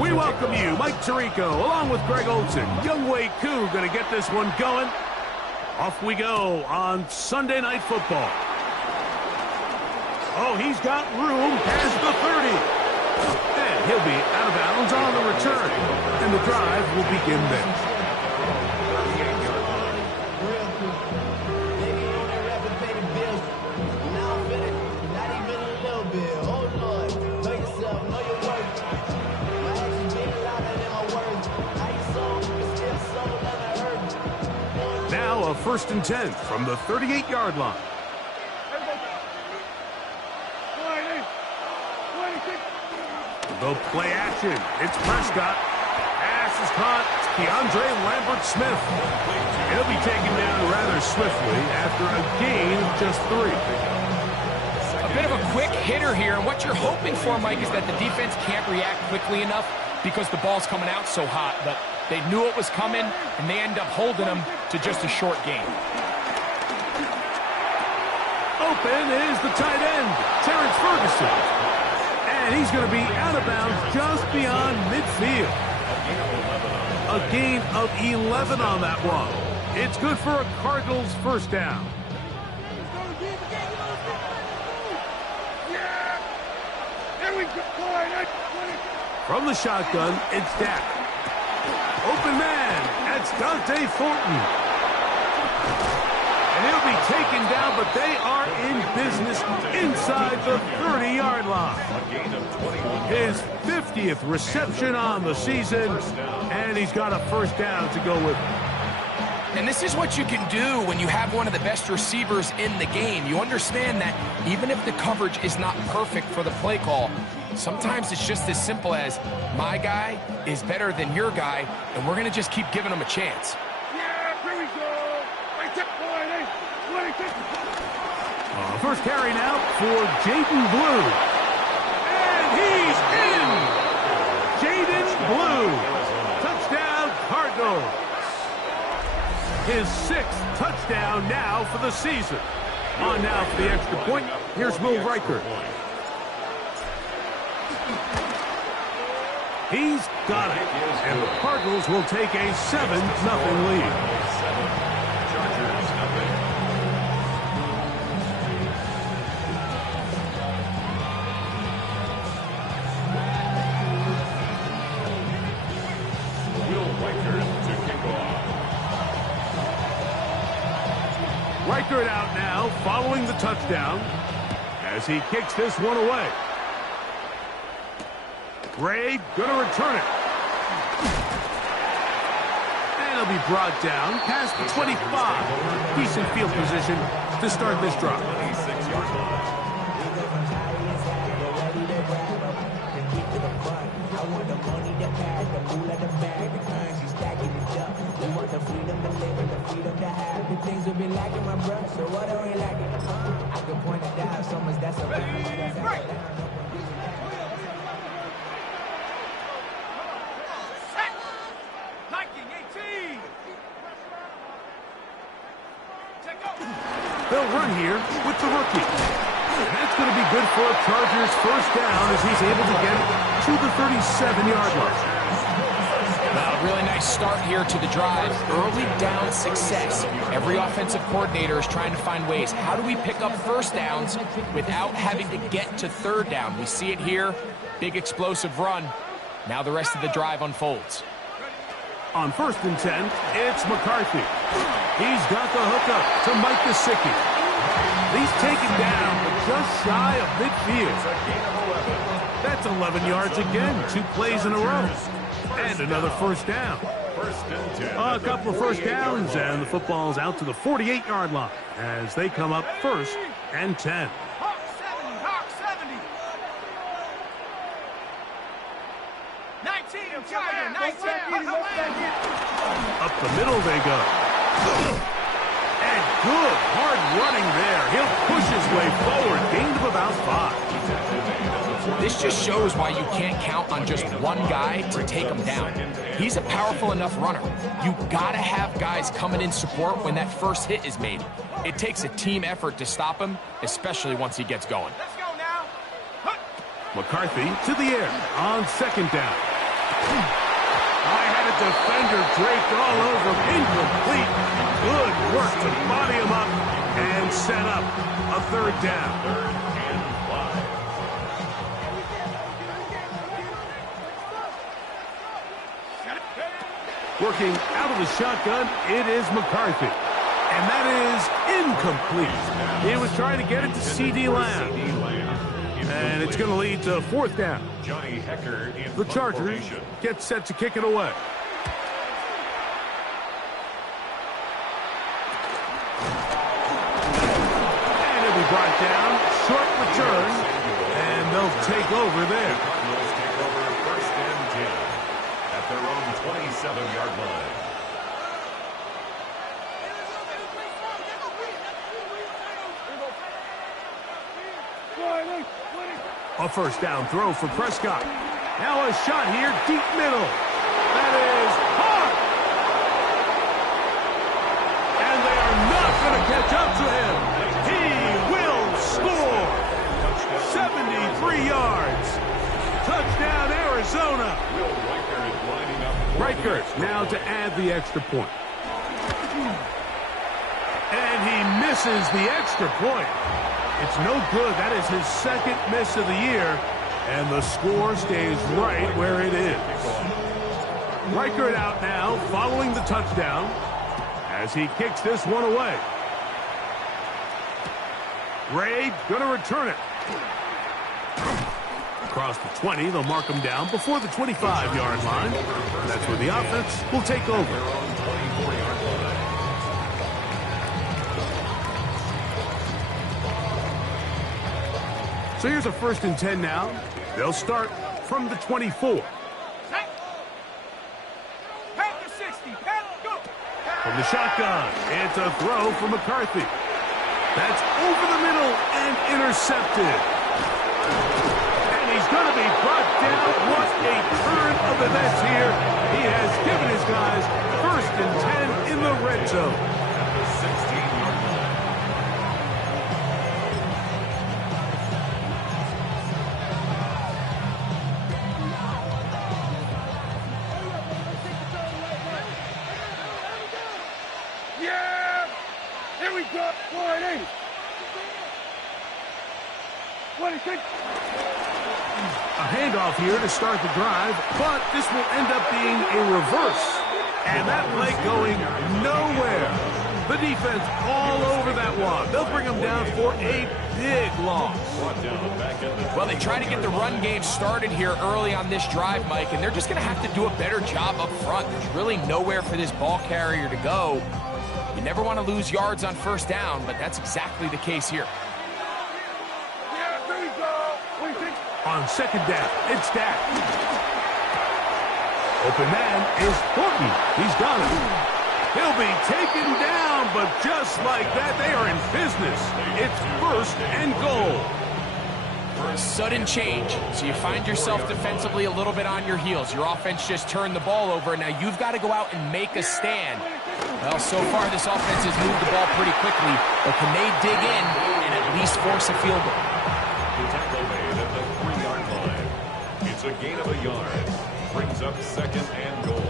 We welcome you, Mike Tirico, along with Greg Olson. Youngwei Koo going to get this one going. Off we go on Sunday Night Football. Oh, he's got room past the 30. And he'll be out of bounds on the return. And the drive will begin there. Now a 1st and 10 from the 38-yard line. The play action. It's Prescott. Pass is caught. It's DeAndre Lambert-Smith. He'll be taken down rather swiftly after a gain of just 3. A bit of a quick hitter here, and what you're hoping for, Mike, is that the defense can't react quickly enough because the ball's coming out so hot, but they knew it was coming, and they end up holding them to just a short gain. Open is the tight end, Terrence Ferguson. And he's going to be out of bounds just beyond midfield. A gain of 11 on that one. It's good for a Cardinals first down. From the shotgun, it's Dak. Open man, that's Dante Thornton. And he'll be taken down, but they are in business inside the 30-yard line. His 50th reception on the season, and he's got a first down to go with it. And this is what you can do when you have one of the best receivers in the game. You understand that even if the coverage is not perfect for the play call, sometimes it's just as simple as my guy is better than your guy, and we're going to just keep giving him a chance. First carry now for Jaden Blue. And he's in! Jaden Blue. Touchdown, Cardinals. His 6th touchdown now for the season. On now for the extra point. Here's Will Riker. He's got it. And the Cardinals will take a 7-0 lead. Riker it out now, following the touchdown, as he kicks this one away. Gray going to return it. And he'll be brought down past the 25. Decent field position to start this drive. Things will be lacking, my brother. So what are we lacking? I can point it out so much that's around. They'll run here with the rookie. And that's going to be good for a Chargers first down as he's able to get it to the 37-yard line. A really nice start here to the drive. Early down success. Every offensive coordinator is trying to find ways. How do we pick up first downs without having to get to third down? We see it here. Big explosive run. Now the rest of the drive unfolds. On 1st and 10, it's McCarthy. He's got the hookup to Mike Gesicki. He's taken down, but just shy of midfield. That's 11 yards again, 2 plays in a row. And another first down. A couple of first downs, and the football's out to the 48-yard line as they come up 1st and 10. Up the middle they go. And good hard running there. He'll push his way forward. Gain of about 5. This just shows why you can't count on just one guy to take him down. He's a powerful enough runner. You gotta have guys coming in support when that first hit is made. It takes a team effort to stop him, especially once he gets going. McCarthy to the air on 2nd down. I had a defender draped all over him. Incomplete. Good work to body him up and set up a third down. Third and 5. Working out of the shotgun, it is McCarthy. And that is incomplete. He was trying to get it to C.D. Lamb. And it's going to lead to fourth down. Johnny Hecker in The Chargers formation. get set to kick it away. And it'll be brought down. Short return. And they'll take over there. Cardinals take over first and 10 at their own 27-yard line. A first down throw for Prescott. Now a shot here, deep middle. That is hard. And they are not going to catch up to him. He will score. 73 yards. Touchdown, Arizona. Will Riker is lining up. Riker now to add the extra point. And he misses the extra point. It's no good. That is his second miss of the year. And the score stays right where it is. Riker out now following the touchdown as he kicks this one away. Ray going to return it. Across the 20, they'll mark him down before the 25-yard line. That's where the offense will take over. Their own 24-yard line. So here's a first and 10 now. They'll start from the 24. From the shotgun, it's a throw for McCarthy. That's over the middle and intercepted. And he's going to be brought down. What a turn of events here. He has given his guys first and 10 in the red zone. At the 16-yard line. A handoff here to start the drive, but this will end up being a reverse. And that play going nowhere. The defense all over that one. They'll bring them down for a big loss. Well, they try to get the run game started here early on this drive, Mike, and they're just going to have to do a better job up front. There's really nowhere for this ball carrier to go. You never want to lose yards on first down, but that's exactly the case here. On second down, it's Dak. Open man is Horton. He's got it. He'll be taken down, but just like that, they are in business. It's first and goal. Sudden change, so you find yourself defensively a little bit on your heels. Your offense just turned the ball over, and now you've got to go out and make a stand. Well, so far this offense has moved the ball pretty quickly, but can they dig in and at least force a field goal? The tackle made at the 3-yard line. It's a gain of a yard. Brings up second and goal.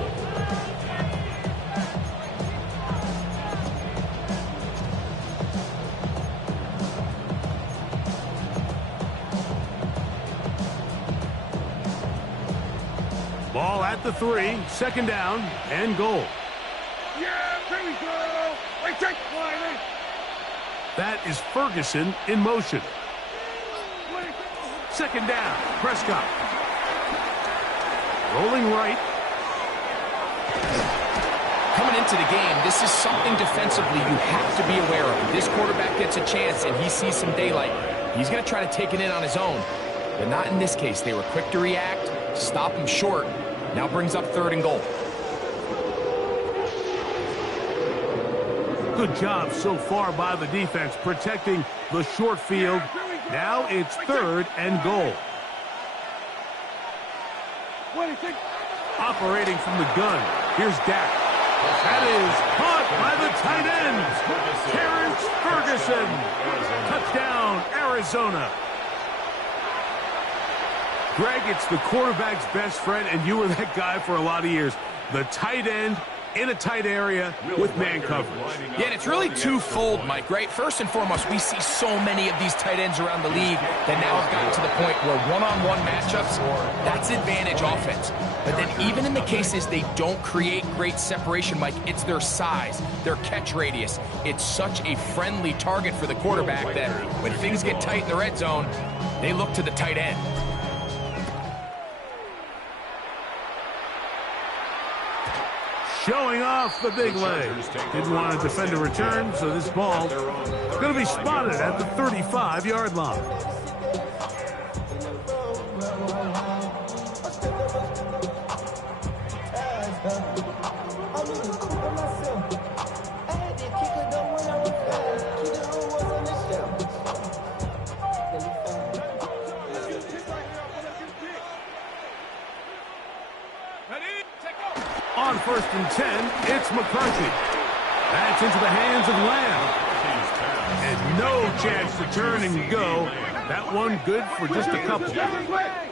Ball at the 3, second down and goal. That is Ferguson in motion. Second down, Prescott. Rolling right. Coming into the game, this is something defensively you have to be aware of. If this quarterback gets a chance and he sees some daylight, he's going to try to take it in on his own. But not in this case. They were quick to react, stop him short. Now brings up third and goal. Good job so far by the defense protecting the short field. Now it's third and goal. Operating from the gun. Here's Dak. That is caught by the tight end. Terrence Ferguson. Touchdown, Arizona. Greg, it's the quarterback's best friend, and you were that guy for a lot of years. The tight end in a tight area with man coverage. Yeah, and it's really twofold, Mike, right? First and foremost, we see so many of these tight ends around the league that now have gotten to the point where one-on-one matchups, that's advantage offense. But then even in the cases they don't create great separation, Mike, it's their size, their catch radius. It's such a friendly target for the quarterback that when things get tight in the red zone, they look to the tight end. Showing off the big leg. Didn't want to defend a return, so this ball is going to be spotted at the 35-yard line. On 1st and 10, it's McCarthy. That's into the hands of Lamb. And no chance to turn and go. That one good for just a couple.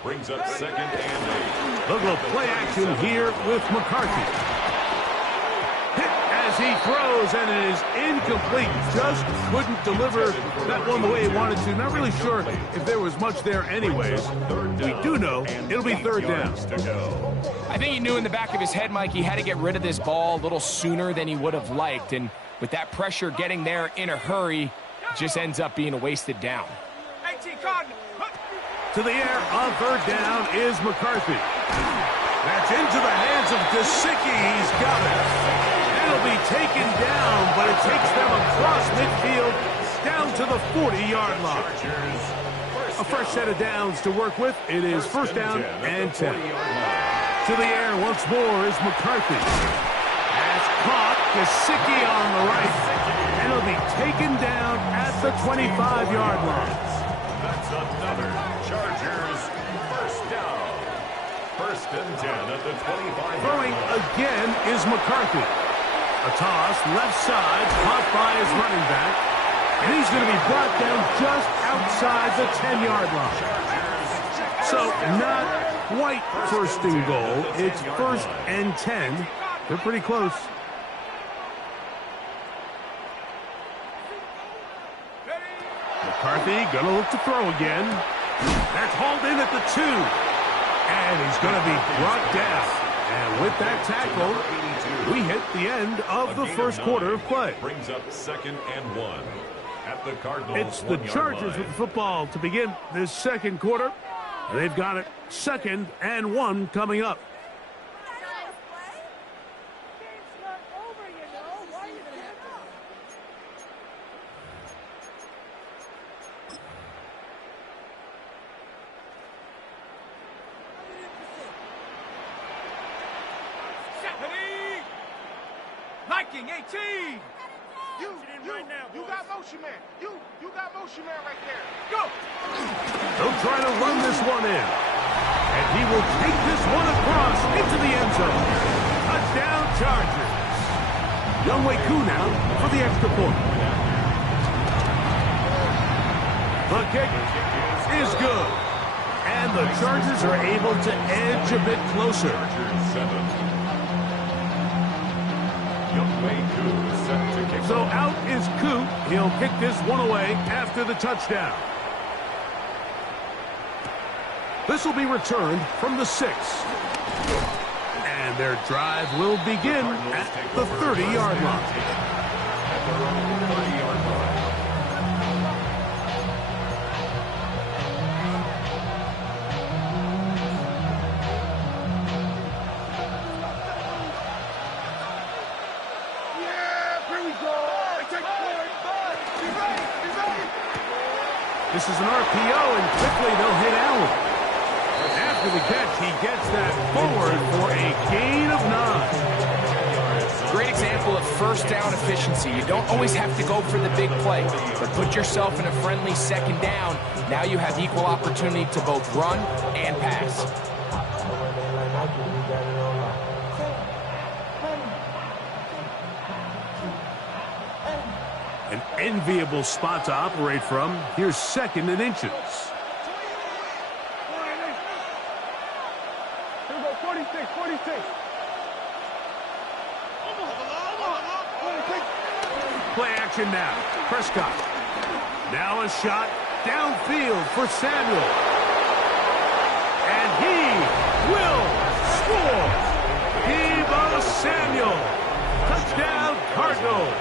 Brings up 2nd and 8. Look at the play action here with McCarthy. Hit as he throws, and it is incomplete. Just couldn't deliver that one the way he wanted to. Not really sure if there was much there anyways. We do know it'll be 3rd down. I think he knew in the back of his head, Mike, he had to get rid of this ball a little sooner than he would have liked. And with that pressure getting there in a hurry, it just ends up being a wasted down. To the air on 3rd down is McCarthy. That's into the hands of Gesicki. He's got it. It'll be taken down, but it takes them across midfield down to the 40-yard line. A fresh set of downs to work with. It is 1st down and 10. To the air once more is McCarthy. That's caught. Gesicki on the right. And it'll be taken down at the 25-yard line. That's another Chargers 1st down. 1st and 10 at the 25. Throwing again is McCarthy. A toss, left side, caught by his running back. And he's going to be brought down just outside the 10-yard line. So not quite 1st and goal. It's 1st and 10. They're pretty close. McCarthy going to look to throw again. That's hauled in at the 2. And he's going to be brought down. And with that tackle, we hit the end of the 1st quarter of play. Brings up 2nd and 1 at the Cardinals. It's the Chargers with the football to begin this 2nd quarter. They've got it 2nd and 1 coming up. Liking 18. You got motion man. You got motion man right there. Go. They'll try to run this one in. And he will take this one across into the end zone. Touchdown Chargers. Younghoe Koo now for the extra point. The kick is good. And the Chargers are able to edge a bit closer. So out is Koo. He'll kick this one away after the touchdown. This will be returned from the 6. And their drive will begin at the 30-yard line. This is an RPO, and quickly they'll hit Allen. After the catch, he gets that forward for a gain of 9. Great example of 1st down efficiency. You don't always have to go for the big play, but put yourself in a friendly 2nd down. Now you have equal opportunity to both run and pass. An enviable spot to operate from. Here's 2nd and inches. 46, 46. Play action now. Prescott. Now a shot downfield for Samuel. And he will score. Deebo Samuel. Touchdown, Cardinals.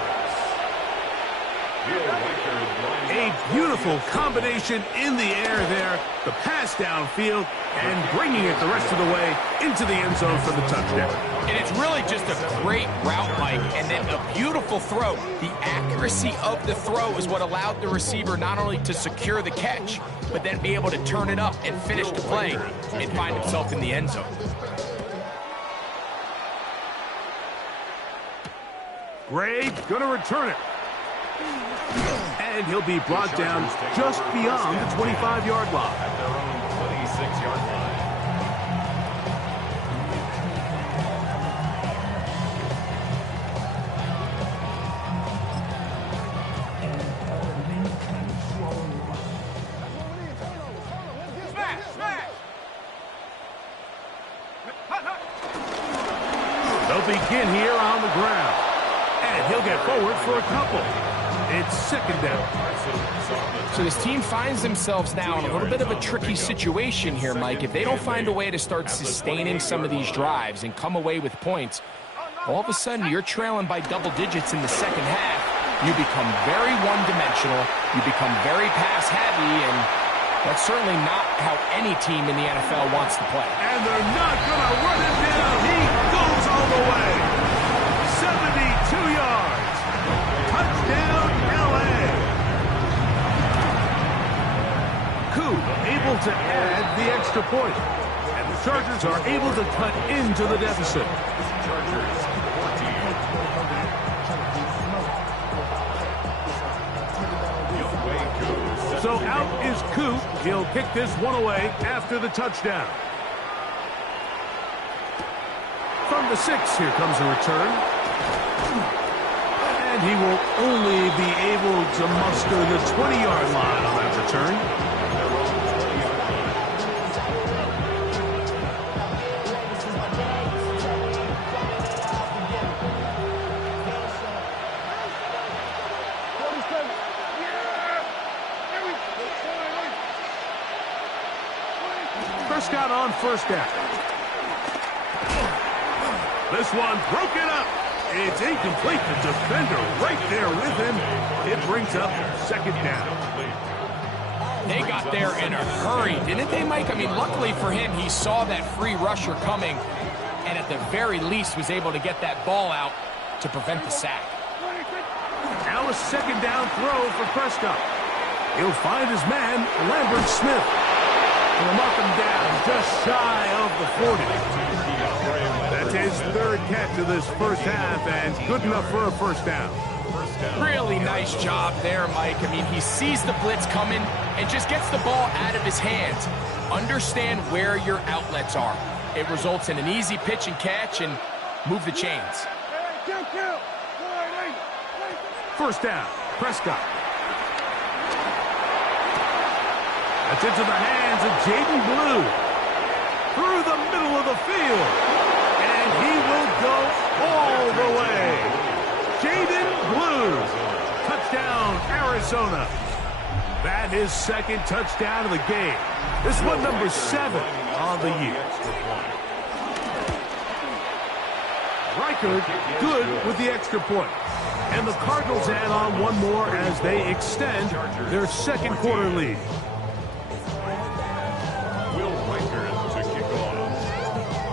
A beautiful combination in the air there. The pass downfield and bringing it the rest of the way into the end zone for the touchdown. And it's really just a great route, Mike, and then a beautiful throw. The accuracy of the throw is what allowed the receiver not only to secure the catch, but then be able to turn it up and finish the play and find himself in the end zone. Gray gonna return it. And he'll be brought down just beyond the 25-yard line. At their own 26-yard line. Smash, smash. They'll begin here on the ground. And he'll get forward for a couple. It's second down. So this team finds themselves now in a little bit of a tricky situation here, Mike. If they don't find a way to start sustaining some of these drives and come away with points, all of a sudden you're trailing by double digits in the second half. You become very one-dimensional. You become very pass-heavy, and that's certainly not how any team in the NFL wants to play. And they're not going to run him down. He goes all the way. 72 yards. Touchdown, L.A. Koo able to add the extra point. And the Chargers are able to cut into the deficit. Chargers 14. So out is Koo. He'll kick this one away after the touchdown. From the 6, here comes a return. And he will only be able to muster the 20-yard line on that return. Prescott on first down. This one broken up. It's incomplete. The defender right there with him. It brings up second down. They got there in a hurry, didn't they, Mike? I mean, luckily for him, he saw that free rusher coming and at the very least was able to get that ball out to prevent the sack. Now a second down throw for Prescott. He'll find his man, Lambert Smith. He'll mark him down just shy of the 40. That's his third catch of this first half, and good enough for a first down. Really nice job there, Mike. I mean, he sees the blitz coming and just gets the ball out of his hands. Understand where your outlets are. It results in an easy pitch and catch and move the chains. First down, Prescott. That's into the hands of Jaden Blue. Through the middle of the field. And he will go all the way. Jaden Blue. Touchdown, Arizona. That is second touchdown of the game. This one number 7 on the year. Reichard good with the extra point. And the Cardinals add on one more as they extend their second quarter lead.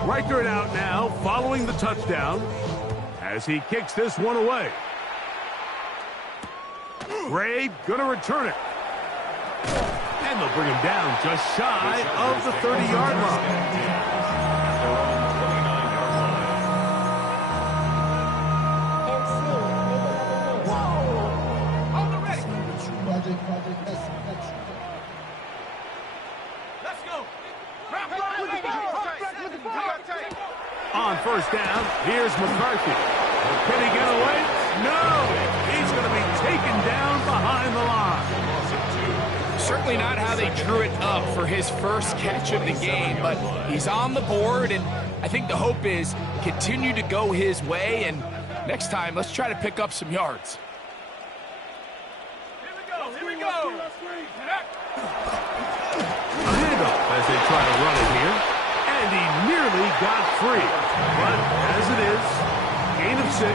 Reichard out now following the touchdown as he kicks this one away. Gray gonna return it. And they'll bring him down just shy of the 30-yard line. On first down, here's McCarthy. Can he get away? No! He's going to be taken down behind the line. certainly not how they drew it up for his first catch of the game, but he's on the board, and I think the hope is continue to go his way, and next time, let's try to pick up some yards. Here we go. A handoff as they try to run it here, and he nearly got free. But as it is, gain of 6,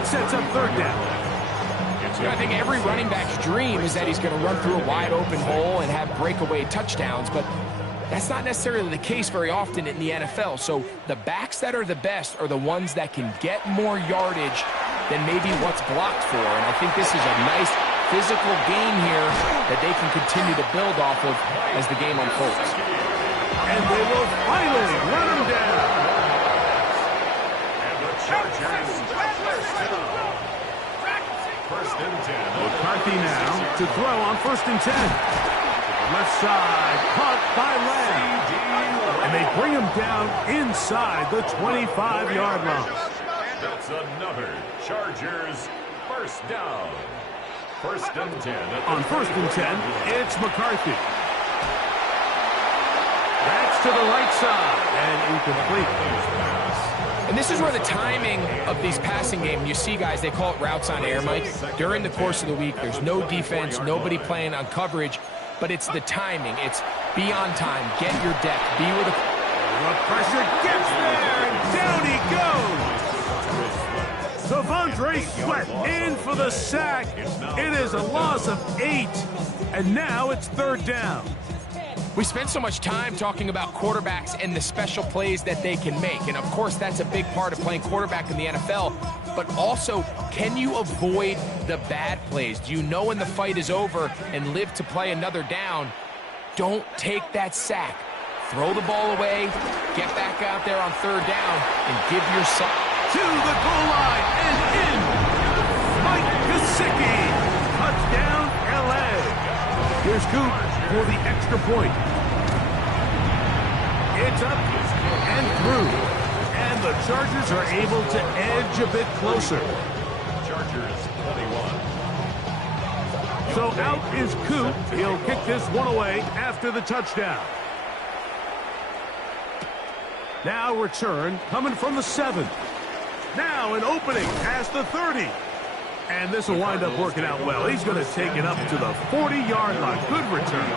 it sets up third down. I think every running back's dream is that he's going to run through a wide open hole and have breakaway touchdowns, but that's not necessarily the case very often in the NFL. So the backs that are the best are the ones that can get more yardage than maybe what's blocked for. And I think this is a nice physical game here that they can continue to build off of as the game unfolds. And they will finally run him down. And the Chargers first and 10. McCarthy now to throw on 1st and 10. Left side, caught by Lamb. And they bring him down inside the 25-yard line. That's another Chargers first down. 1st and 10. On 1st and 10, it's McCarthy. That's to the right side and incomplete. And this is where the timing of these passing games, you see guys, they call it routes on air, Mike. During the course of the week, there's no defense, nobody playing on coverage, but it's the timing. It's be on time, get your depth, be where the pressure gets there, and down he goes. Devondre Sweat in for the sack. It is a loss of 8, and now it's third down. We spend so much time talking about quarterbacks and the special plays that they can make. And, of course, that's a big part of playing quarterback in the NFL. But also, can you avoid the bad plays? Do you know when the fight is over and live to play another down? Don't take that sack. Throw the ball away, get back out there on third down, and give yourself to the goal line and in. Mike Gesicki. Touchdown, L.A. Here's Coop for the extra point. It's up and through. And the Chargers are able to edge a bit closer. Chargers 21. So out is Coop. He'll kick this one away after the touchdown. Now return coming from the 7. Now an opening past the 30. And this will wind up working out well. He's going to take it up to the 40-yard line. Good return.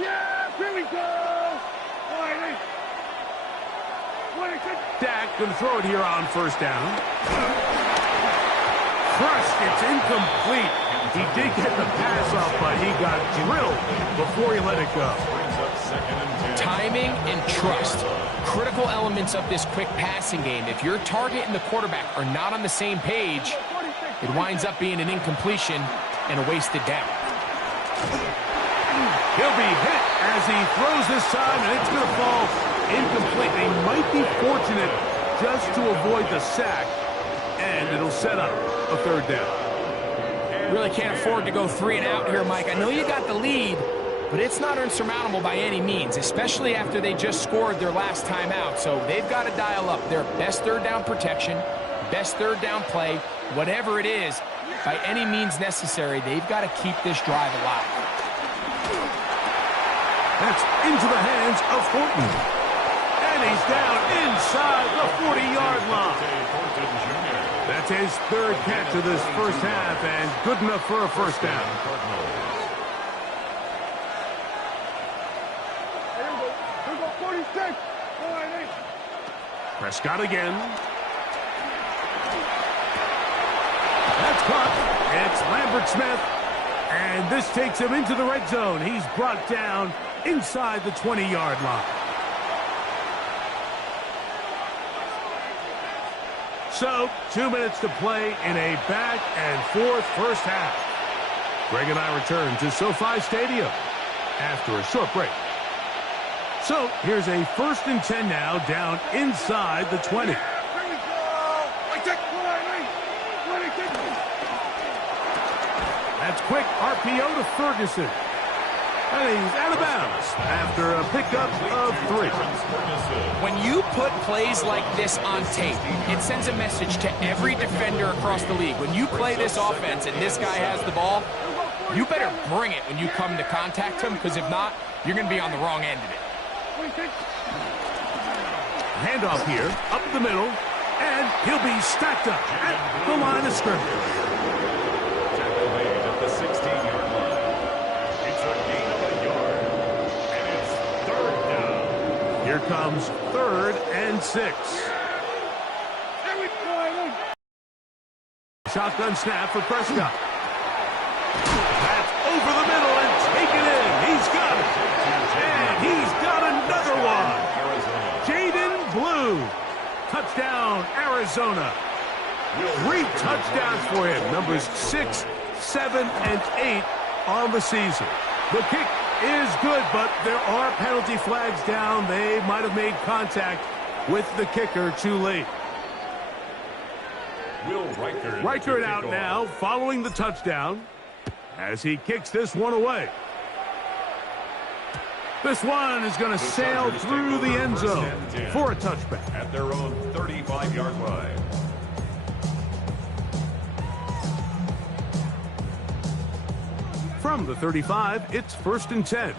Yeah, here we go. Dak going to throw it here on first down. Crushed. It's incomplete. He did get the pass off, but he got drilled before he let it go. Timing and trust. Critical elements of this quick passing game. If your target and the quarterback are not on the same page, it winds up being an incompletion and a wasted down. He'll be hit as he throws this time, and it's going to fall incomplete. They might be fortunate just to avoid the sack, and it'll set up a third down. Really can't afford to go 3 and out here, Mike. I know you got the lead, but it's not insurmountable by any means, especially after they just scored their last time out. So they've got to dial up their best third down protection, best third down play, whatever it is, by any means necessary. They've got to keep this drive alive. That's into the hands of Horton. And he's down inside the 40-yard line. That's his third catch of this first half, and good enough for a first down. Here we go, 46. Prescott again. That's caught. It's Lambert Smith, and this takes him into the red zone. He's brought down inside the 20-yard line. So, 2 minutes to play in a back-and-forth first half. Greg and I return to SoFi Stadium after a short break. So, here's a 1st and 10 now, down inside the 20. That's quick RPO to Ferguson. And he's out of bounds after a pickup of 3. When you put plays like this on tape, it sends a message to every defender across the league. When you play this offense and this guy has the ball, you better bring it when you come to contact him, because if not, you're going to be on the wrong end of it. Handoff here, up the middle, and he'll be stacked up at the line of scrimmage. Tackle made at the 16-yard line. It's a gain of a yard, and it's 3rd down. Here comes 3rd and 6. Shotgun snap for Prescott. That's over the middle and taken in. He's got it. And he's got another one. Jaden Blue. Touchdown, Arizona. 3 touchdowns for him. Numbers 6, 7, and 8 on the season. The kick is good, but there are penalty flags down. They might have made contact with the kicker too late. Will Reichert out now following the touchdown as he kicks this one away. This one is going to sail through the end zone for a touchback. At their own 35-yard line. From the 35, it's 1st and 10.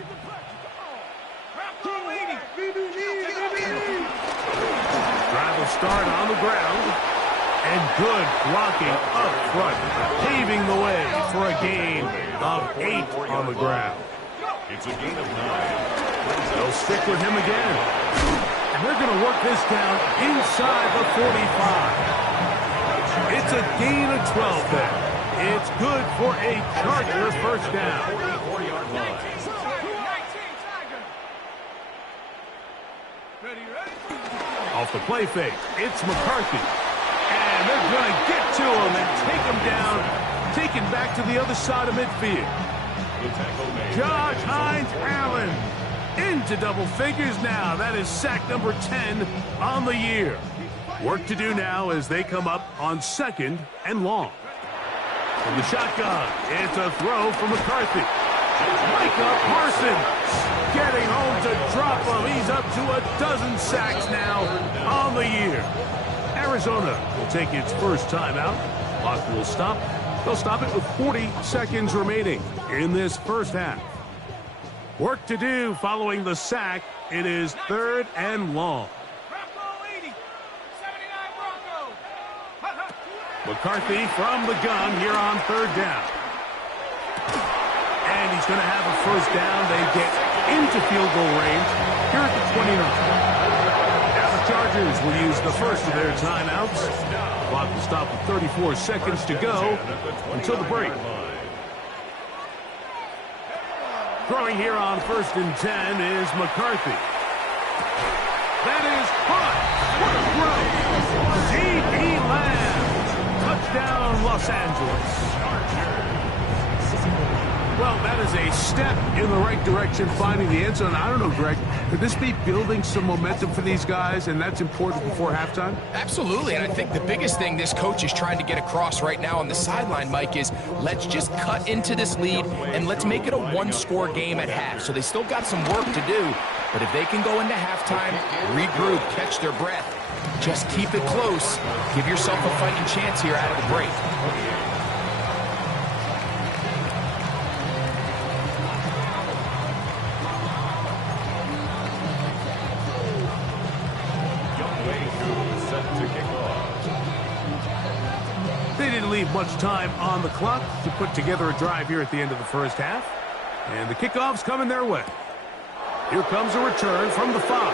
Drive will start on the ground. And good blocking up front, paving the way for a gain of 8 on the ground. It's a gain of 9. They'll stick with him again. And they're going to work this down inside the 45. It's a gain of 12 there. It's good for a Charger first down. 44-yard line. Off the play fake, it's McCarthy. And they're going to get to him and take him down, taken back to the other side of midfield. Josh Hines-Allen into double figures now. That is sack number 10 on the year. Work to do now as they come up on 2nd and long. From the shotgun, it's a throw from McCarthy. Micah Parsons getting home to drop him. He's up to a dozen sacks now on the year. Arizona will take its first timeout. Clock will stop. They'll stop it with 40 seconds remaining in this first half. Work to do following the sack. It is 3rd and long. McCarthy from the gun here on 3rd down. And he's going to have a first down. They get into field goal range here at the 29. Chargers will use the first of their timeouts. Clock will stop with 34 seconds to go until the break. Throwing here on 1st and 10 is McCarthy. That is hot. What a throw. C.D. Lamb. Touchdown, Los Angeles. Well, that is a step in the right direction, finding the end zone. I don't know, Greg, could this be building some momentum for these guys, and that's important before halftime? Absolutely, and I think the biggest thing this coach is trying to get across right now on the sideline, Mike, is let's just cut into this lead, and let's make it a one-score game at half. So they still got some work to do, but if they can go into halftime, regroup, catch their breath, just keep it close, give yourself a fighting chance here out of the break. Leave much time on the clock to put together a drive here at the end of the first half. And the kickoff's coming their way. Here comes a return from the 5.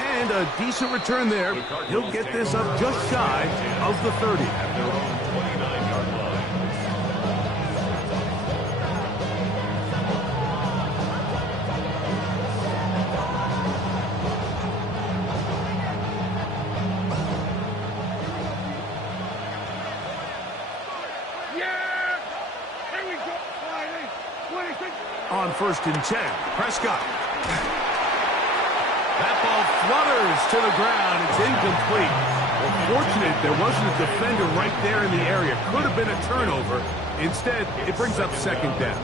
And a decent return there. He'll get this up just shy of the 30. At their own 29-yard line. On 1st and 10, Prescott. That ball flutters to the ground. It's incomplete. Well, fortunate there wasn't a defender right there in the area. Could have been a turnover. Instead, it brings up second down.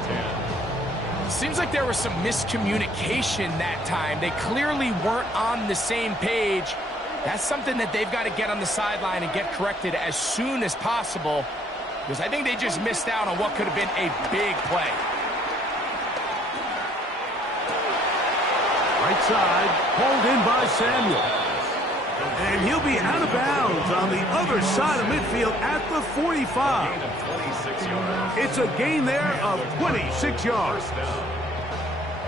Seems like there was some miscommunication that time. They clearly weren't on the same page. That's something that they've got to get on the sideline and get corrected as soon as possible, because I think they just missed out on what could have been a big play. Right side, pulled in by Samuel. And he'll be out of bounds on the other side of midfield at the 45. It's a gain there of 26 yards.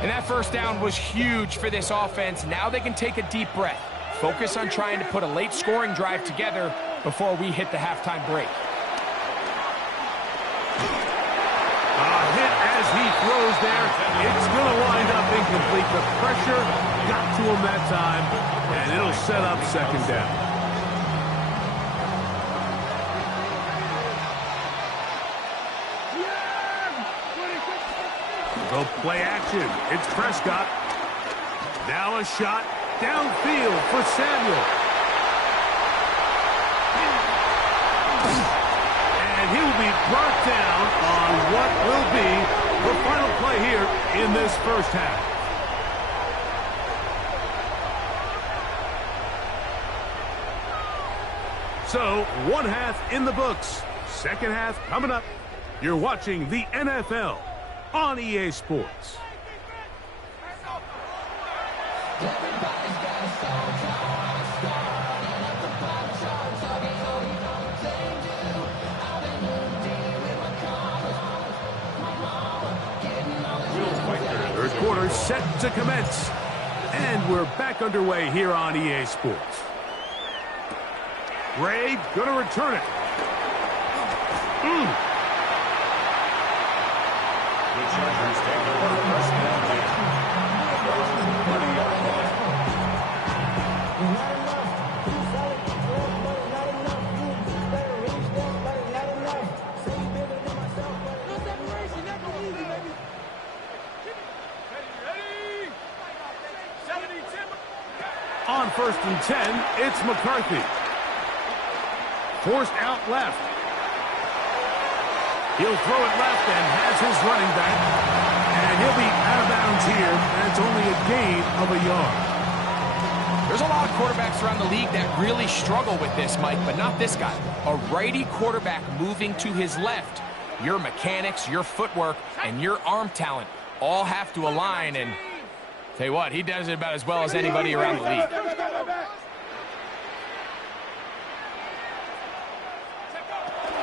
And that first down was huge for this offense. Now they can take a deep breath. Focus on trying to put a late scoring drive together before we hit the halftime break. A hit as he throws there. It's going to wind up incomplete. The pressure got to him that time, and it'll set up second down. Go play action. It's Prescott. Now a shot downfield for Samuel. And he will be brought down on what will be the final play here in this first half. So, one half in the books. Second half coming up. You're watching the NFL on EA Sports. Third quarter set to commence. And we're back underway here on EA Sports. Ray going to return it. The Chargers take over first down. On first and 10, it's McCarthy. Forced out left. He'll throw it left and has his running back. And he'll be out of bounds here. That's only a gain of a yard. There's a lot of quarterbacks around the league that really struggle with this, Mike, but not this guy. A righty quarterback moving to his left. Your mechanics, your footwork, and your arm talent all have to align. And tell you what, he does it about as well as anybody around the league.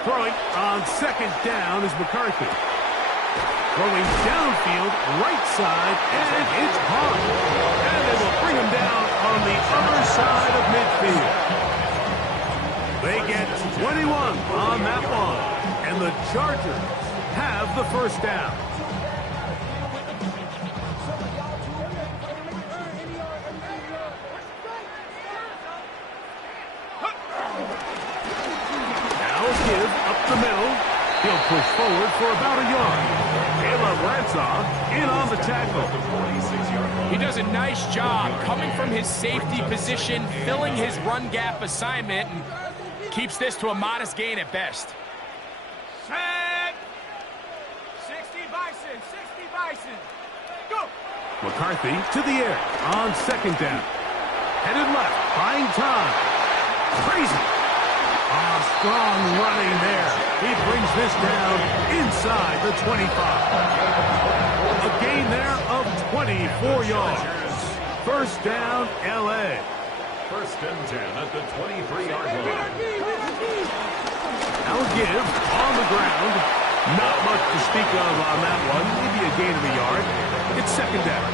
Throwing on second down is McCarthy. Throwing downfield, right side, and it's caught. And they will bring him down on the other side of midfield. They get 21 on that one. And the Chargers have the first down. Give up the middle. He'll push forward for about a yard. Caleb Ransaw in on the tackle. He does a nice job coming from his safety position, filling his run gap assignment, and keeps this to a modest gain at best. Set. 60 Bison. 60 Bison. Go. McCarthy to the air on second down. Headed left, buying time. Crazy. Strong running there. He brings this down inside the 25. A gain there of 24 yards. First down, L.A. First and 10 at the 23-yard line. Now give on the ground. Not much to speak of on that one. Maybe a gain of a yard. It's second down.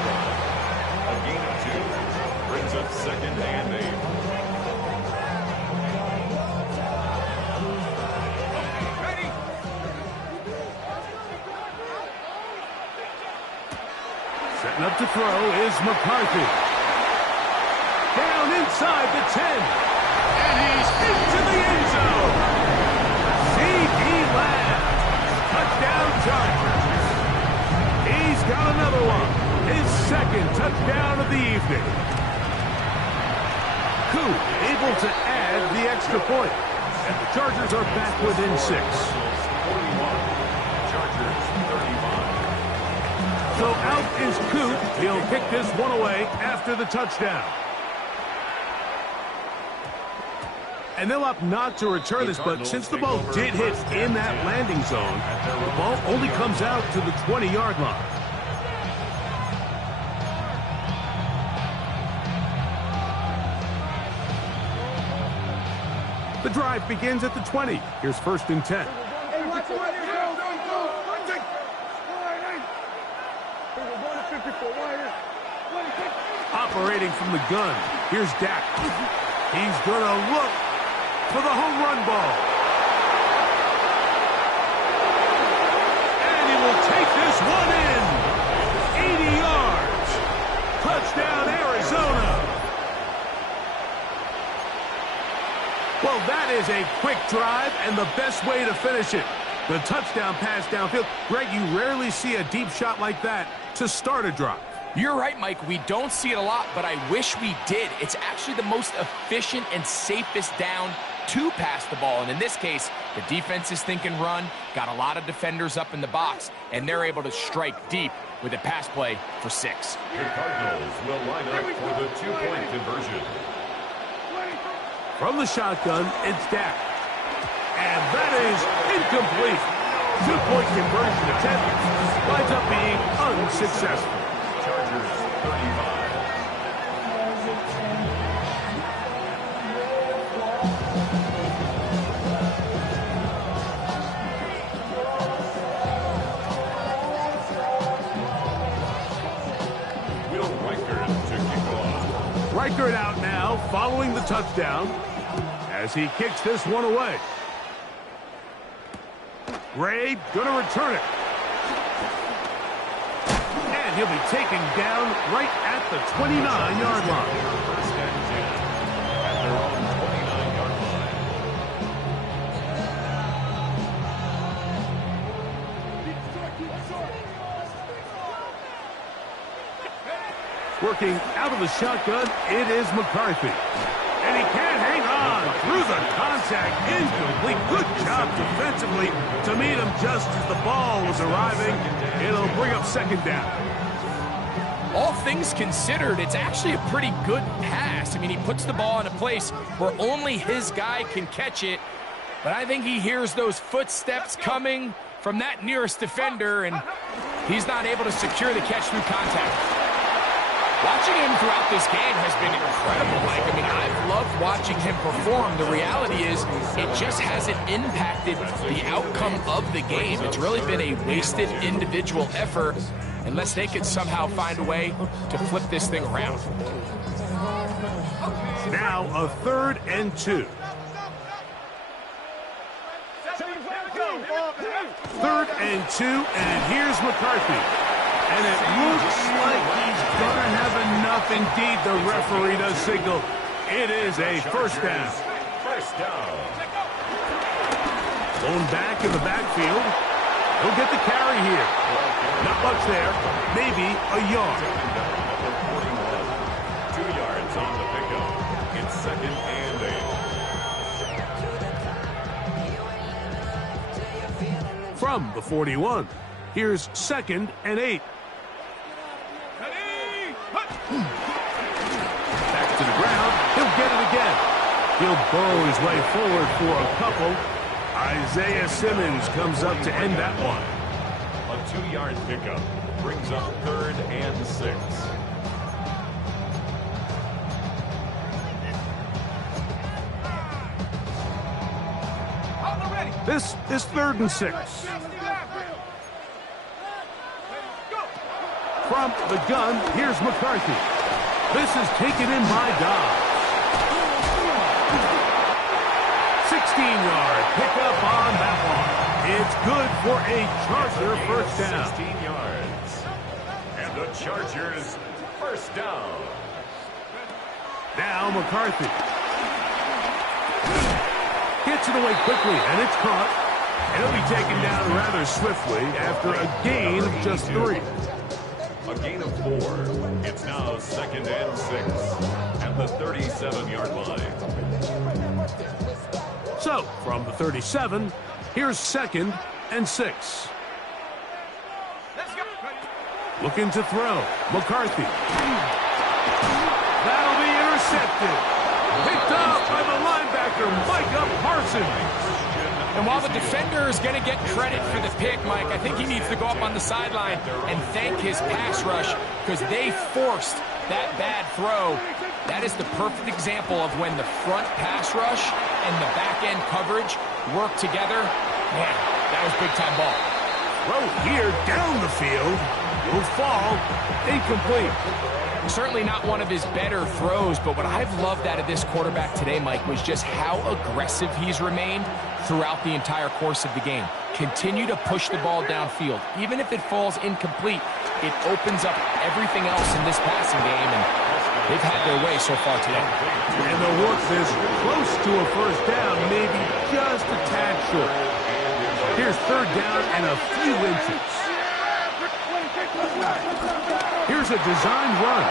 A gain of 2 brings up second and 8. Setting up to throw is McCarthy. Down inside the 10. And he's into the end zone. C.D. Lamb. Touchdown Chargers. He's got another one. His second touchdown of the evening. Coop able to add the extra point. And the Chargers are back within 6. 41. Chargers 35. So out is Coop. He'll kick this one away after the touchdown. And they'll opt not to return this, but since the ball did hit in that landing zone, the ball only comes out to the 20-yard line. The drive begins at the 20. Here's 1st and 10. Operating from the gun, here's Dak. He's going to look for the home run ball. And he will take this one in. 80 yards. Touchdown, Arizona. Well, that is a quick drive and the best way to finish it. The touchdown pass downfield. Greg, you rarely see a deep shot like that to start a drive. You're right, Mike. We don't see it a lot, but I wish we did. It's actually the most efficient and safest down to pass the ball. And in this case, the defense is thinking run, got a lot of defenders up in the box, and they're able to strike deep with a pass play for 6. The Cardinals will line up for the 2-point conversion. From the shotgun, it's Dak. And that is incomplete. 2-point conversion attempt winds up being unsuccessful. Chargers 35. Will Reichert to kick off. Reichert out now, following the touchdown, as he kicks this one away. Ray gonna return it. And he'll be taken down right at the 29-yard line. 1st and 10 at their own 29-yard line. Working out of the shotgun, it is McCarthy. And he can't hang on through the contact. Incomplete. Good job defensively to meet him just as the ball was arriving. It'll bring up 2nd down. All things considered, it's actually a pretty good pass. I mean, he puts the ball in a place where only his guy can catch it. But I think he hears those footsteps coming from that nearest defender, and he's not able to secure the catch through contact. Watching him throughout this game has been incredible, Mike. I mean, I've loved watching him perform. The reality is it just hasn't impacted the outcome of the game. It's really been a wasted individual effort unless they could somehow find a way to flip this thing around. Now a 3rd and 2. 3rd and 2, and here's McCarthy. And it looks like he's going to have enough indeed. The referee does signal. It is a 1st down. 1st down. Blown back in the backfield. He'll get the carry here. Not much there. Maybe a yard. 2 yards on the pickup. It's 2nd and 8. From the 41, here's 2nd and 8. Back to the ground. He'll get it again. He'll burrow his way forward for a couple. Isaiah Simmons comes up to end that one. A 2-yard pickup brings up 3rd and 6. This is 3rd and 6. From the gun, here's McCarthy. This is taken in by Dobbs. 16-yard pickup on that one. It's good for a Charger 1st down. 16 yards. And the Chargers 1st down. Now McCarthy. Gets it away quickly, and it's caught. And he'll be taken down rather swiftly after a gain of just 3. A gain of 4. It's now 2nd and 6 at the 37-yard line. So, from the 37, here's 2nd and 6. Looking to throw. McCarthy. That'll be intercepted. Picked up by the linebacker, Micah Parsons. And while the defender is going to get credit for the pick, Mike, I think he needs to go up on the sideline and thank his pass rush because they forced that bad throw. That is the perfect example of when the front pass rush and the back-end coverage work together. Man, that was big-time ball. Throw here down the field. Will fall. Incomplete. Certainly not one of his better throws, but what I've loved out of this quarterback today, Mike, was just how aggressive he's remained throughout the entire course of the game. Continue to push the ball downfield. Even if it falls incomplete, it opens up everything else in this passing game, and they've had their way so far today. And they'll work this close to a first down, maybe just a tad short. Here's 3rd down and a few inches. Here's a design run.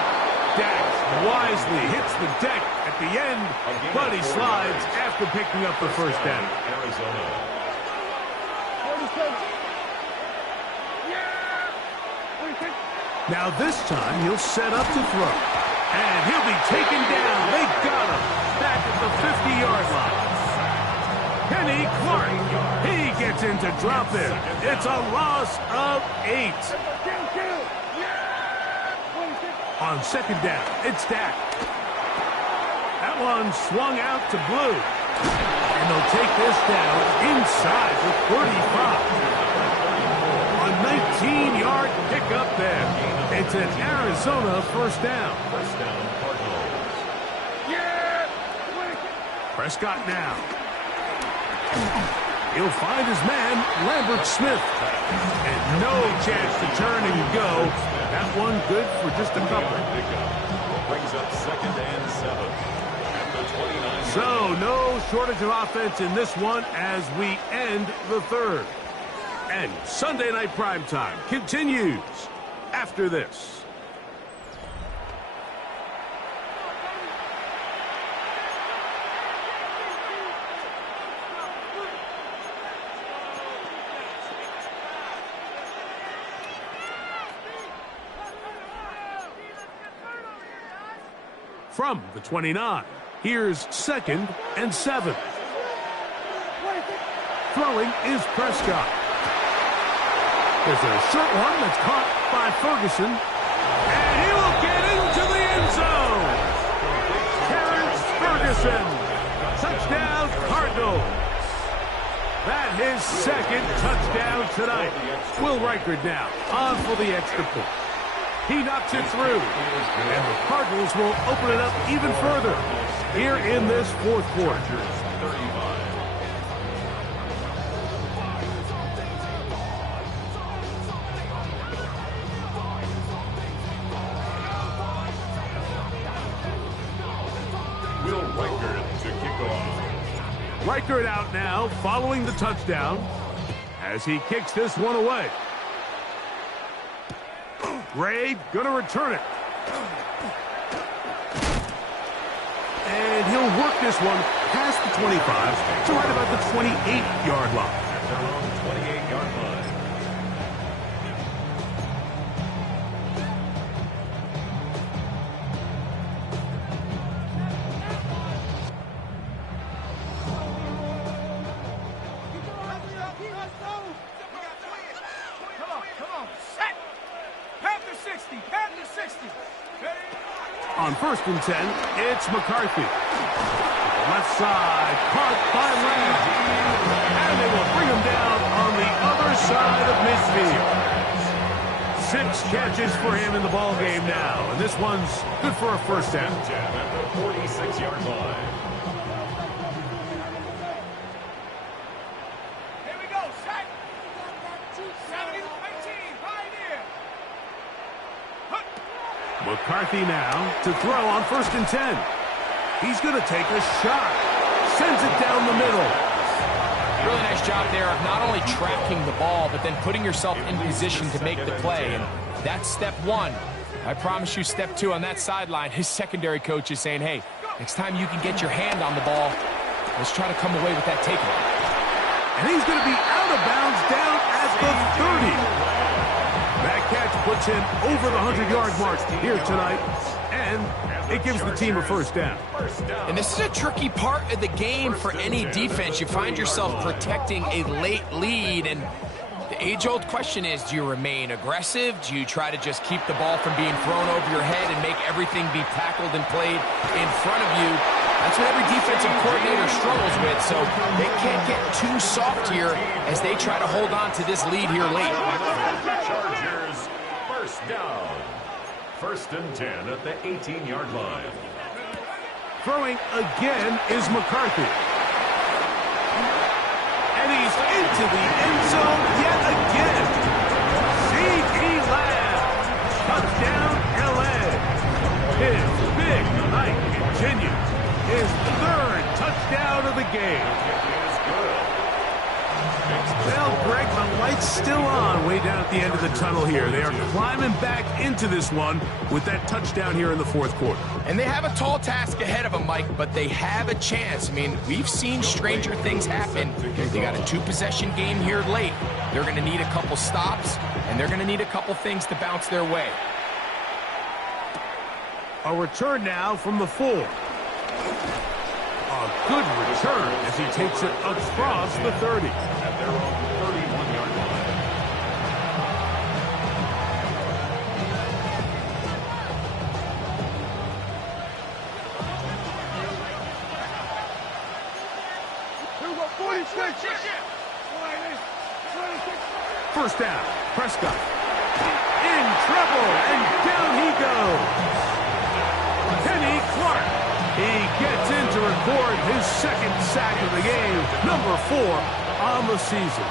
Dak wisely hits the deck at the end, but he slides after picking up the first down. Now this time he'll set up to throw. And he'll be taken down. They got him back at the 50-yard line. Kenny Clark. He gets into drop in. It's a loss of 8. On 2nd down, it's Dak. That one swung out to Blue. And they'll take this down inside the 35. A 19-yard pickup there. It's an Arizona first down. Prescott now. He'll find his man, Lambert Smith. And no chance to turn and go. That one good for just a couple. Brings up 2nd and 7 at the 29. So no shortage of offense in this one as we end the 3rd. And Sunday Night Primetime continues after this. From the 29, here's 2nd and 7. Throwing is Prescott. There's a short one that's caught by Ferguson. And he will get into the end zone. Terrence Ferguson. Touchdown, Cardinals. That his 2nd touchdown tonight. Will Reichard now on for the extra point. He knocks it through, and the Cardinals will open it up even further here in this 4th quarter. Will Reichard to kick off. Reichard out now following the touchdown as he kicks this one away. Gray gonna return it. And he'll work this one past the 25 to right about the 28-yard line. At their own 28-yard line. On 1st and 10, it's McCarthy. Left side, caught by Lamb. And they will bring him down on the other side of midfield. 6 catches for him in the ball game now. And this one's good for a first down. At the 46-yard line. Here we go, set. 70, 19, right here. McCarthy now to throw on 1st and 10. He's going to take a shot. Sends it down the middle. Really nice job there of not only tracking the ball, but then putting yourself in position to make the play. And that's step 1. I promise you, step 2 on that sideline, his secondary coach is saying, hey, next time you can get your hand on the ball, let's try to come away with that takeaway. And he's going to be out of bounds down at the 30. That catch puts him over the 100-yard mark here tonight, and it gives the team a first down. And this is a tricky part of the game for any defense. You find yourself protecting a late lead, and the age-old question is, do you remain aggressive? Do you try to just keep the ball from being thrown over your head and make everything be tackled and played in front of you? That's what every defensive coordinator struggles with, so they can't get too soft here as they try to hold on to this lead here late. Chargers, first down. 1st and 10 at the 18-yard line. Throwing again is McCarthy. And he's into the end zone yet again. C.D. Lamb. Touchdown, L.A. His big night continues. His 3rd touchdown of the game. Well, Greg, the light's still on way down at the end of the tunnel here. They are climbing back into this one with that touchdown here in the 4th quarter. And they have a tall task ahead of them, Mike, but they have a chance. I mean, we've seen stranger things happen. They got a 2-possession game here late. They're going to need a couple stops, and they're going to need a couple things to bounce their way. A return now from the 4. A good return as he takes it across the 30. At their own 31-yard line. Here we go, 46. First down, Prescott. In trouble, and down he goes. Kenny Clark. He gets in to record his 2nd sack of the game, number 4 on the season.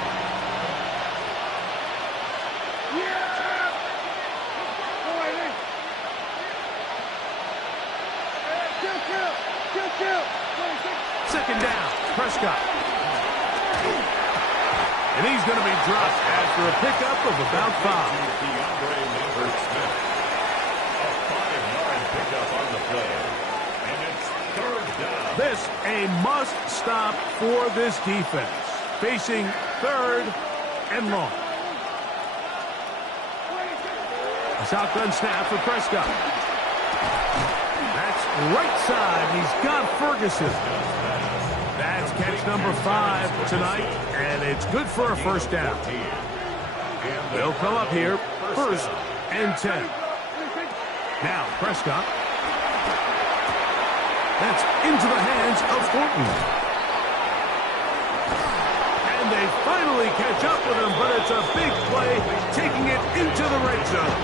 Second down, Prescott. And he's going to be dropped after a pickup of about 5. A 5-yard pickup on the play. And it's 3rd down. This a must-stop for this defense. Facing 3rd and long. A shotgun snap for Prescott. That's right side. He's got Ferguson. That's catch number 5 tonight, and it's good for a first down. They'll come up here, 1st and 10. Now Prescott. That's into the hands of Thornton. And they finally catch up with him, but it's a big play, taking it into the red zone.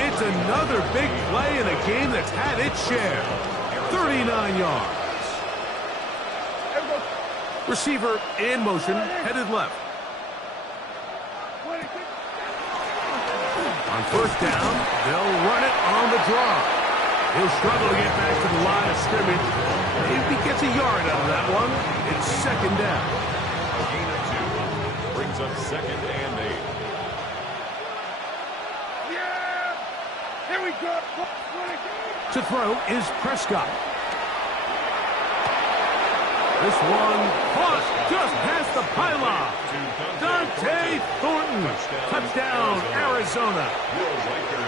It's another big play in a game that's had its share. 39 yards. Receiver in motion, headed left. On first down, they'll run it on the draw. He'll struggle to get back to the line of scrimmage. Maybe gets a yard out of that one. It's 2nd down. A gain of 2 brings up 2nd and 8. Yeah! Here we go. To throw is Prescott. This one caught just past the pylon. Dante Thornton. Touchdown, Arizona.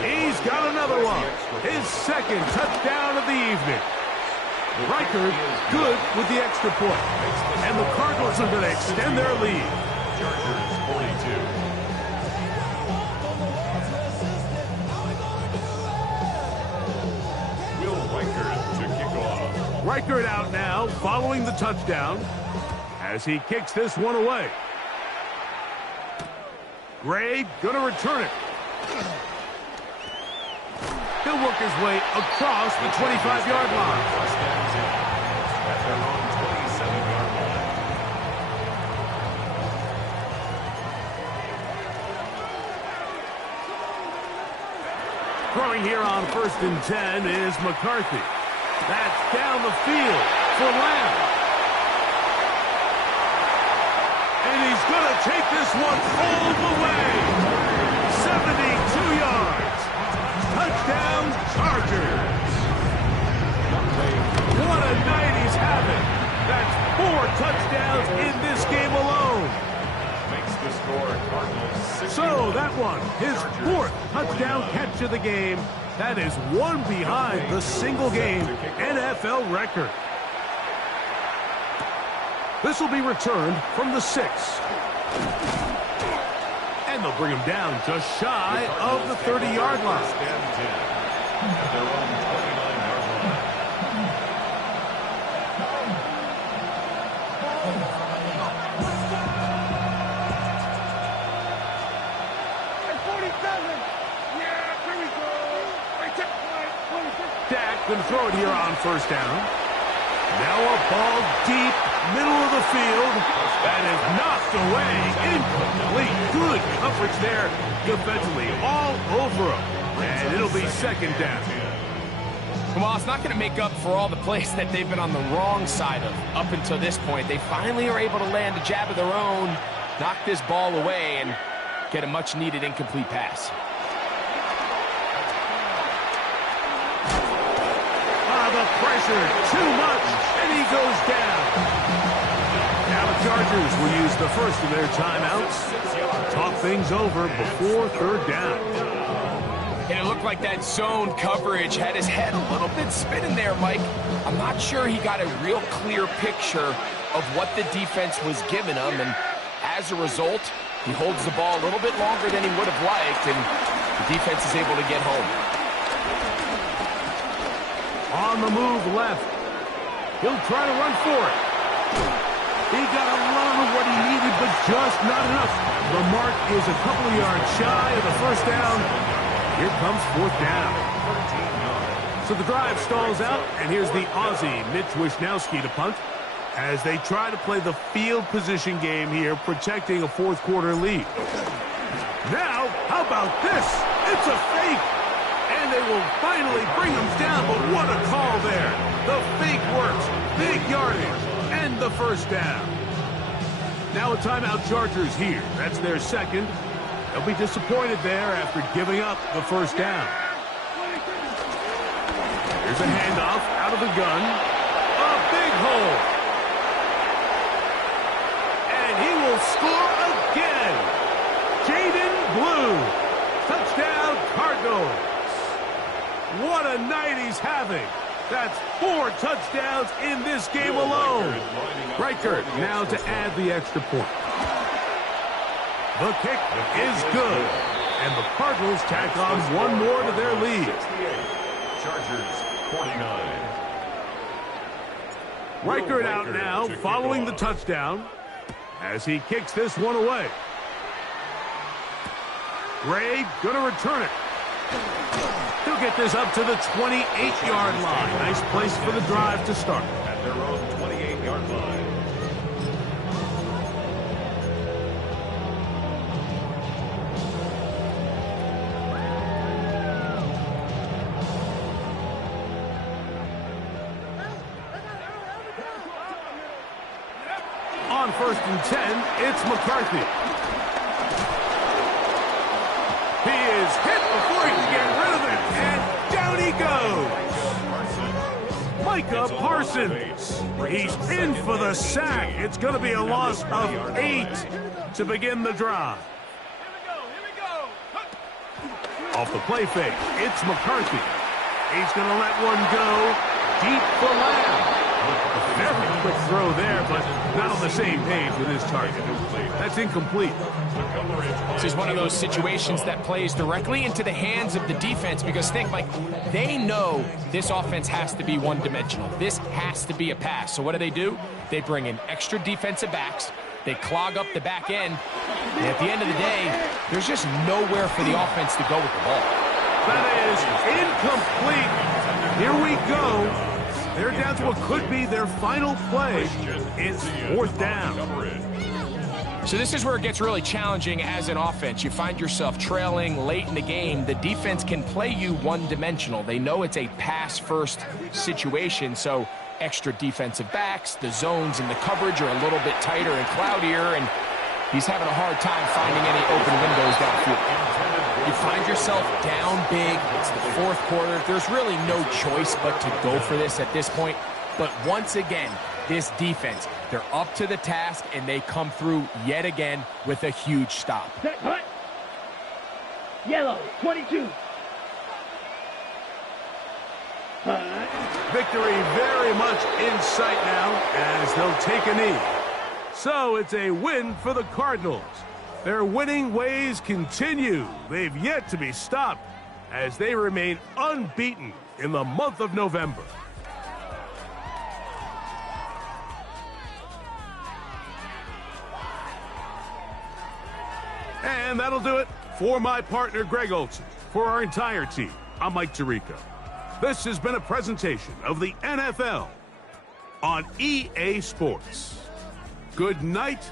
He's got another one. His 2nd touchdown of the evening. Riker good with the extra point. And the Cardinals are going to extend their lead. Chargers 42. Reichert out now, following the touchdown, as he kicks this one away. Gray gonna return it. He'll work his way across the 25-yard line. At their own 27-yard line. Throwing here on 1st and 10 is McCarthy. That's down the field for Lamb. And he's going to take this one all the way. 72 yards. Touchdown, Chargers. What a night he's having. That's 4 touchdowns in this game alone. Makes the score Cardinals 61. So that one, his 4th touchdown catch of the game. That is one behind the single-game NFL record. This will be returned from the 6. And they'll bring him down just shy of the 30-yard line. At their own 29-yard line. Dak going to throw it here on first down. Now a ball deep, middle of the field. That is knocked away. Incomplete. Good coverage there defensively. All over him. And it'll be second down. Well, it's not going to make up for all the plays that they've been on the wrong side of up until this point. They finally are able to land a jab of their own, knock this ball away, and get a much-needed incomplete pass. The pressure, too much, and he goes down. Now the Chargers will use the first of their timeouts. Talk things over before third down. And it looked like that zone coverage had his head a little bit spinning there, Mike. I'm not sure he got a real clear picture of what the defense was giving him, and as a result, he holds the ball a little bit longer than he would have liked, and the defense is able to get home. On the move left. He'll try to run for it. He got a lot of what he needed, but just not enough. The mark is a couple of yards shy of the first down. Here comes fourth down. So the drive stalls out, and here's the Aussie, Mitch Wishnowsky, to punt, as they try to play the field position game here, protecting a fourth-quarter lead. Now, how about this? It's a fake. And they will finally bring him down, but what a call there. The fake works, big yardage, and the first down. Now a timeout Chargers here. That's their second. They'll be disappointed there after giving up the first down. Here's a handoff out of the gun. A big hole. And he will score again. Jaden Blue. Touchdown Cardinals. What a night he's having. That's 4 touchdowns in this game alone. Reichert now to add the extra point. The kick is good. And the Cardinals tack on one more to their lead. Chargers 49. Reichert out now following the touchdown as he kicks this one away. Gray gonna return it. He'll get this up to the 28-yard line. Nice place for the drive to start. At their own 28-yard line. On first and 10, it's McCarthy. He is hit before he can get rid of it, and down he goes. Micah Parsons. He's in for the sack. It's going to be a loss of 8 to begin the drive. Off the play fake, it's McCarthy. He's going to let one go deep for Lamb. Very quick throw there, but not on the same page with his target. That's incomplete. This is one of those situations that plays directly into the hands of the defense because think, like, they know this offense has to be one-dimensional. This has to be a pass. So what do? They bring in extra defensive backs. They clog up the back end. And at the end of the day, there's just nowhere for the offense to go with the ball. That is incomplete. Here we go. They're down to what could be their final play. It's fourth down. So this is where it gets really challenging as an offense. You find yourself trailing late in the game. The defense can play you one-dimensional. They know it's a pass-first situation, so extra defensive backs, the zones and the coverage are a little bit tighter and cloudier, and He's having a hard time finding any open windows downfield. You find yourself down big. It's the fourth quarter. There's really no choice but to go for this at this point. But once again, this defense, they're up to the task, and they come through yet again with a huge stop. Set, punt. Yellow, 22. Punt. Victory very much in sight now as they'll take a knee. So it's a win for the Cardinals. Their winning ways continue. They've yet to be stopped as they remain unbeaten in the month of November. And that'll do it for my partner, Greg Olson. For our entire team, I'm Mike Tirico. This has been a presentation of the NFL on EA Sports. Good night